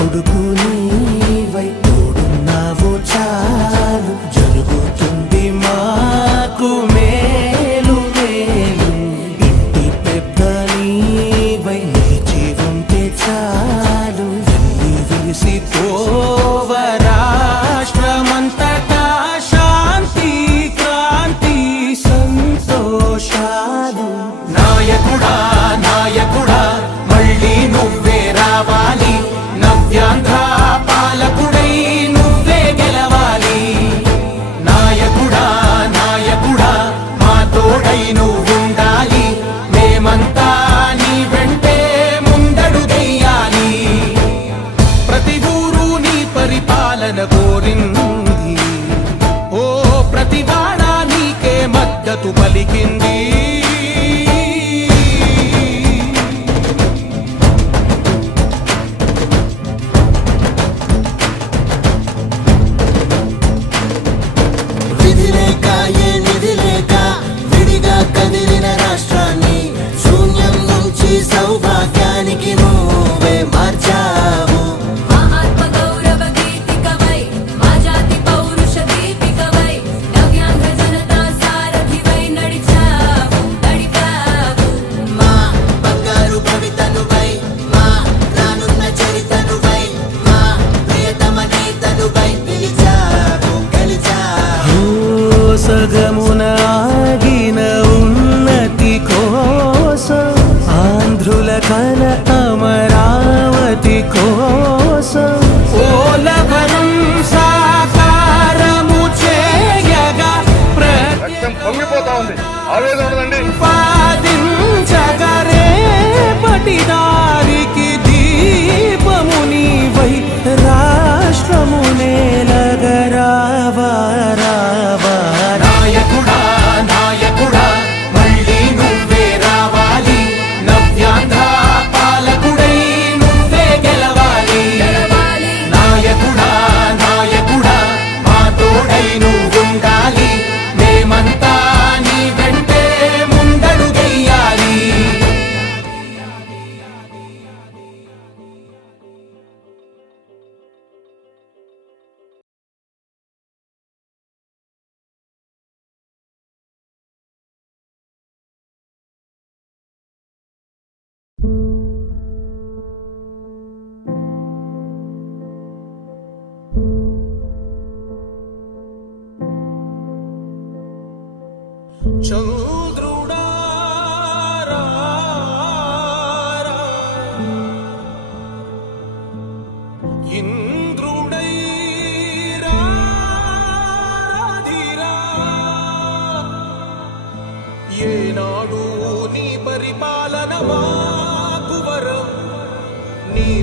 కొడుకు నీవై తోడున్నావు చాలు. జరుగుతుంది మాకు మేలు మేలు. ఇంటి పెద్ద నీవై నీ ఉంటే చాలు. వెళ్ళి విరిసి పరిపాలన ఓ ప్రతి నీకే మద్దతు పలికింది. చంద్రుడా రా, ఇంద్రుడై ఏనాడు నీ పరిపాలన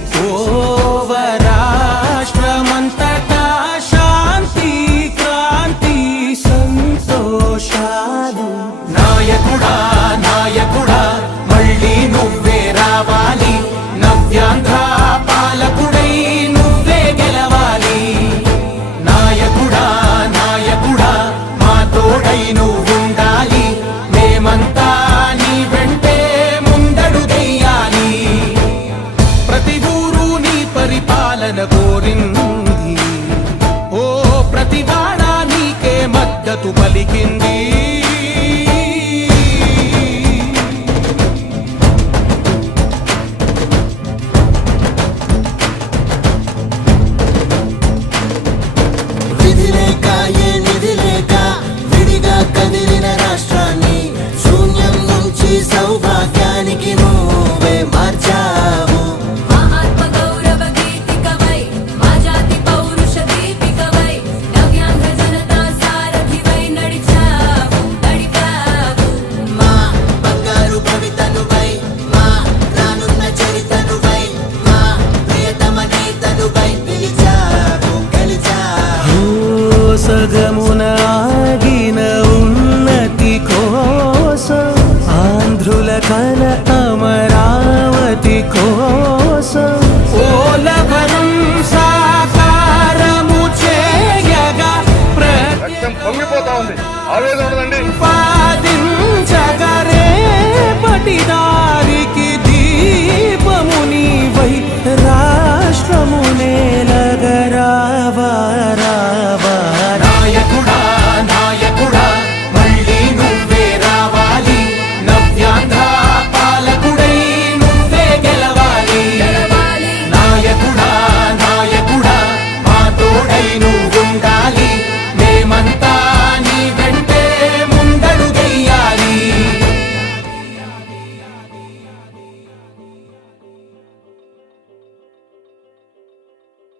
me. Largamos